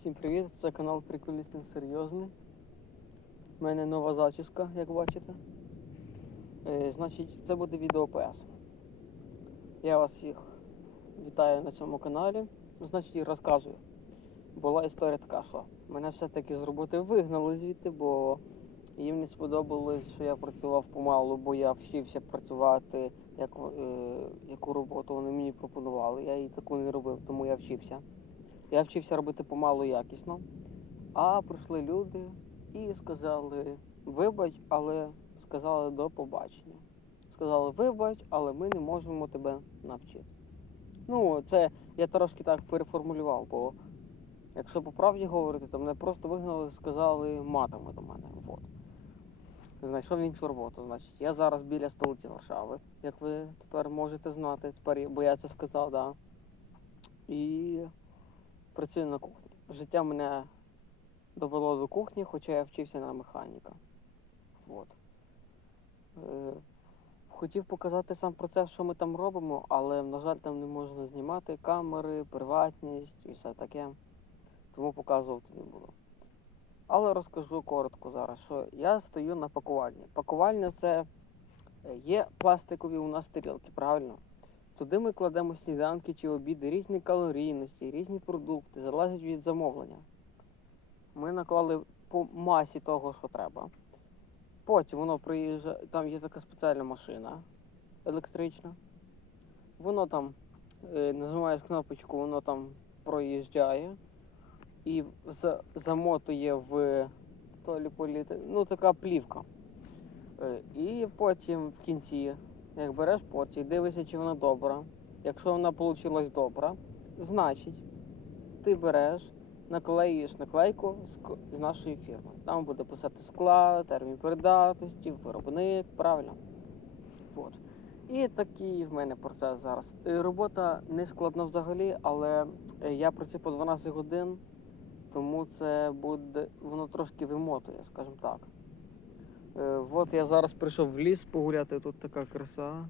Всім привіт! Це канал Приколістин Серйозний. У мене нова зачіска, як бачите. Е, значить, це буде відео ПС. Я вас всіх вітаю на цьому каналі. Значить, розказую. Була історія така, що мене все-таки з роботи вигнали звідти, бо їм не сподобалось, що я працював помалу, бо я вчився працювати, як, е, яку роботу вони мені пропонували. Я її таку не робив, тому я вчився. Я вчився робити помалу якісно. А прийшли люди і сказали: вибач, але сказали до побачення. Сказали, вибач, але ми не можемо тебе навчити. Ну, це я трошки так переформулював, бо якщо по правді говорити, то мене просто вигнали, сказали матами до мене. Вот. Знайшов іншу роботу. Значить, я зараз біля столиці Варшави, як ви тепер можете знати, тепер, бо я це сказав, да. І працюю на кухні. Життя мене довело до кухні, хоча я вчився на механіка. От. Е, хотів показати сам процес, що ми там робимо, але, на жаль, там не можна знімати камери, приватність і все таке. Тому показувати не буду. Але розкажу коротко зараз, що я стою на пакувальні. Пакувальня це е, є пластикові у нас тарілки, правильно? Туди ми кладемо сніданки чи обіди, різні калорійності, різні продукти, залежить від замовлення. Ми наклали по масі того, що треба. Потім воно приїжджає, там є така спеціальна машина електрична. Воно там е, нажимаєш кнопочку, воно там проїжджає і замотує в толіполіти, ну така плівка. Е, І потім в кінці як береш порцію, дивишся, чи вона добра. Якщо вона вийшла добра, значить ти береш, наклеїш наклейку з, нашої фірми. Там буде писати склад, термін передатності, виробник, правильно. От. І такий в мене процес зараз. Е, Робота не складна взагалі, але е, я працюю по 12 годин, тому це буде воно трошки вимотує, скажімо так. Е, От я зараз прийшов в ліс погуляти, тут така краса,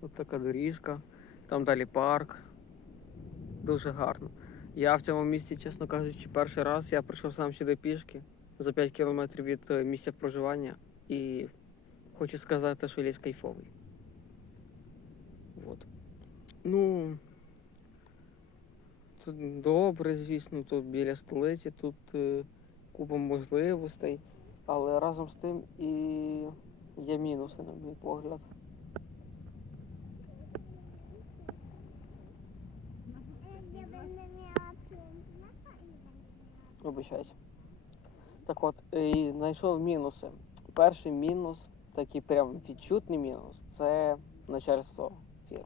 тут така доріжка, там далі парк. Дуже гарно. Я в цьому місці, чесно кажучи, перший раз я прийшов сам сюди пішки за 5 кілометрів від е, місця проживання і хочу сказати, що ліс кайфовий. От. Ну, тут добре, звісно, тут біля столиці, тут е, купа можливостей. Але разом з тим і є мінуси, на мій погляд. Обичайся. Так от, і знайшов мінуси. Перший мінус, такий прям відчутний мінус, це начальство фірми.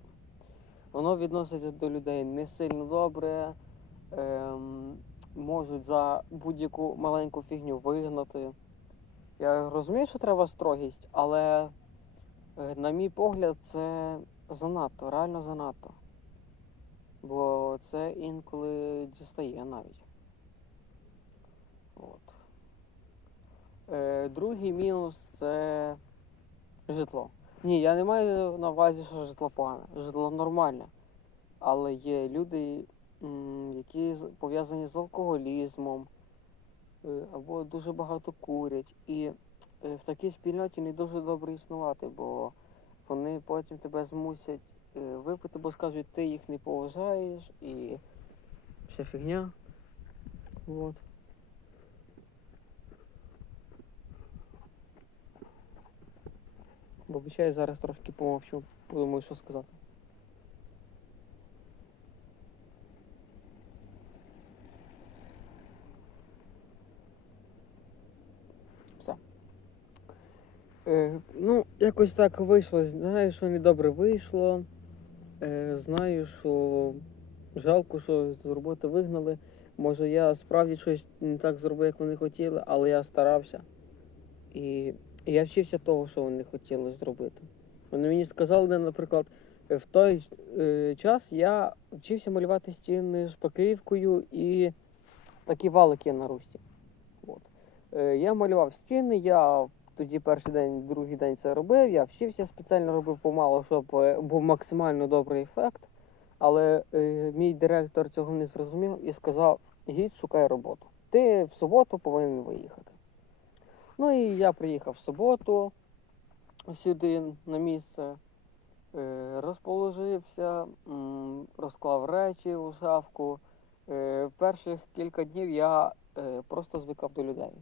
Воно відноситься до людей не сильно добре, ем, можуть за будь-яку маленьку фігню вигнати. Я розумію, що треба строгість, але, е, на мій погляд, це занадто, реально занадто. Бо це інколи дістає навіть. От. Е, другий мінус це житло. Ні, я не маю на увазі, що житло погане. Житло нормальне. Але є люди, які пов'язані з алкоголізмом, або дуже багато курять. І е, в такій спільноті не дуже добре існувати, бо вони потім тебе змусять е, випити, бо скажуть, ти їх не поважаєш і вся фігня. От. Обіцяю зараз трошки помовчу, подумаю, що сказати. Все. Е, ну, якось так вийшло. Знаю, що недобре вийшло. Е, знаю, що жалко, що з роботи вигнали. Може, я справді щось не так зробив, як вони хотіли, але я старався. І я вчився того, що вони хотіли зробити. Вони мені сказали, наприклад, в той е, час я вчився малювати стіни шпаклівкою і такі валики на русі. От. Е, я малював стіни, я тоді перший день, другий день це робив, я вчився спеціально робив помало, щоб е, був максимально добрий ефект. Але е, мій директор цього не зрозумів і сказав, гід шукає роботу. Ти в суботу повинен виїхати. Ну і я приїхав в суботу сюди на місце, е, розположився, м, розклав речі у шафку. Е, Перших кілька днів я е, просто звикав до людей.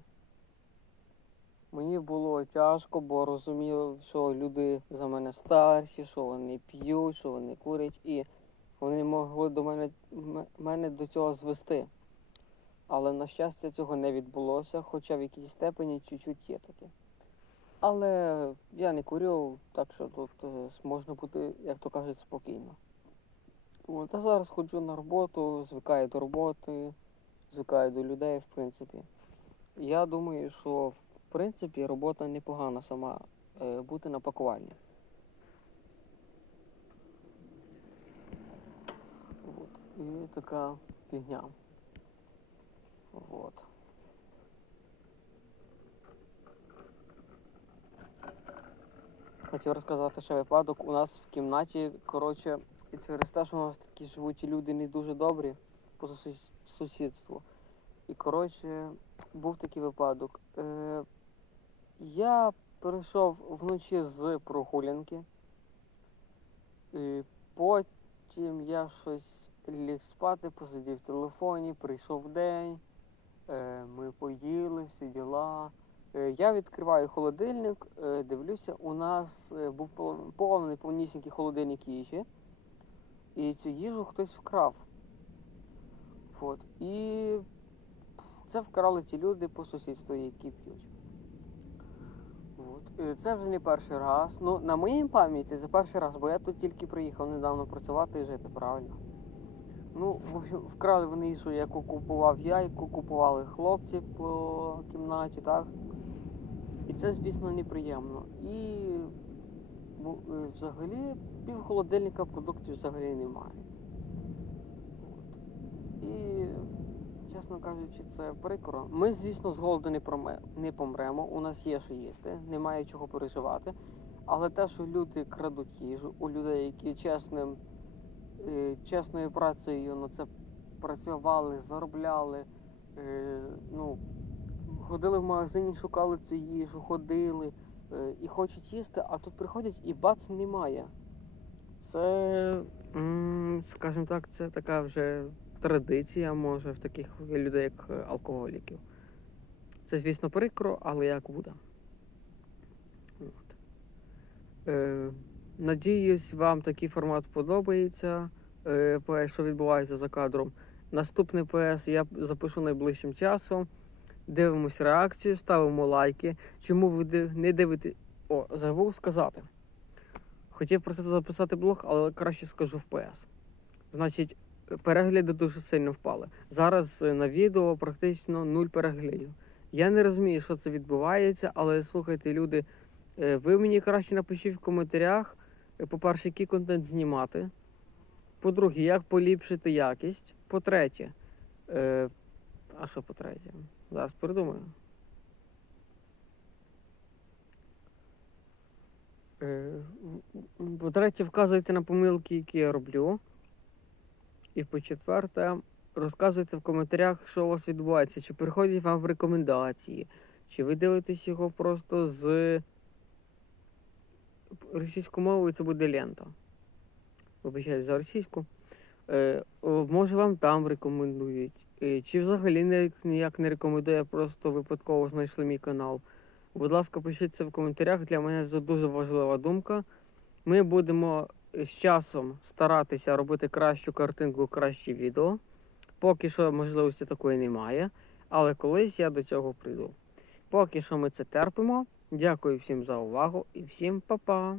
Мені було тяжко, бо розумів, що люди за мене старші, що вони п'ють, що вони курять, і вони могли до мене, мене до цього звести. Але на щастя цього не відбулося, хоча в якійсь степені чуть-чуть є таке. Але я не курю, так що тут е, можна бути, як то кажуть, спокійно. От, а зараз ходжу на роботу, звикаю до роботи, звикаю до людей, в принципі. Я думаю, що принципі робота непогана сама е, бути на пакувальні. От. І така фігня. Вот. Хотів розказати ще випадок. У нас в кімнаті, коротше, і через те, що у нас такі живуть люди не дуже добрі по сусідству. І коротше, був такий випадок. Е, я прийшов вночі з прогулянки. І потім я щось ліг спати, посидів в телефоні, прийшов день, е, ми поїли, всі діла. Е, Я відкриваю холодильник, е, дивлюся, у нас був повний повнісінький холодильник їжі, і цю їжу хтось вкрав. От. І це вкрали ті люди по сусідству, які п'ють. Е, Це вже не перший раз. Ну, на моїй пам'яті це перший раз, бо я тут тільки приїхав недавно працювати і жити, правильно. Ну, в общем, вкрали вони їжу, яку купував я, яку купували хлопці по кімнаті, так? І це, звісно, неприємно. І ну, е, взагалі пів холодильника продуктів взагалі немає. От. І, чесно кажучи, це прикро. Ми, звісно, з голоду не, не помремо. У нас є що їсти, немає чого переживати. Але те, що люди крадуть їжу, у людей, які чесним, е, чесною працею на це працювали, заробляли, е, ну, ходили в магазині, шукали цю їжу, ходили е, і хочуть їсти, а тут приходять і бац немає. Це, скажімо так, це така вже традиція, може, в таких людей, як е, алкоголіків. Це, звісно, прикро, але як буде. От. Е, надіюсь, вам такий формат подобається. Е, ПС, що відбувається за кадром. Наступний ПС я запишу найближчим часом. Дивимось реакцію, ставимо лайки. Чому ви не дивитесь? О, забув сказати. Хотів про це записати блог, але краще скажу в ПС. Значить, перегляди дуже сильно впали. Зараз е, на відео практично нуль переглядів. Я не розумію, що це відбувається, але слухайте, люди, е, ви мені краще напишіть в коментарях, е, по-перше, який контент знімати. По-друге, як поліпшити якість. По-третє, е, а що по-третє? Зараз придумаю. По-третє, вказуйте на помилки, які я роблю. І по-четверте, розказуйте в коментарях, що у вас відбувається, чи приходять вам в рекомендації, чи ви дивитесь його просто з російською мовою, це буде лента. Вибачаюсь за російську. Е, може вам там рекомендують. Е, Чи взагалі ніяк не рекомендує, просто випадково знайшли мій канал. Будь ласка, пишіть це в коментарях. Для мене це дуже важлива думка. Ми будемо з часом старатися робити кращу картинку, кращі відео. Поки що можливості такої немає, але колись я до цього прийду. Поки що ми це терпимо. Дякую всім за увагу і всім па-па!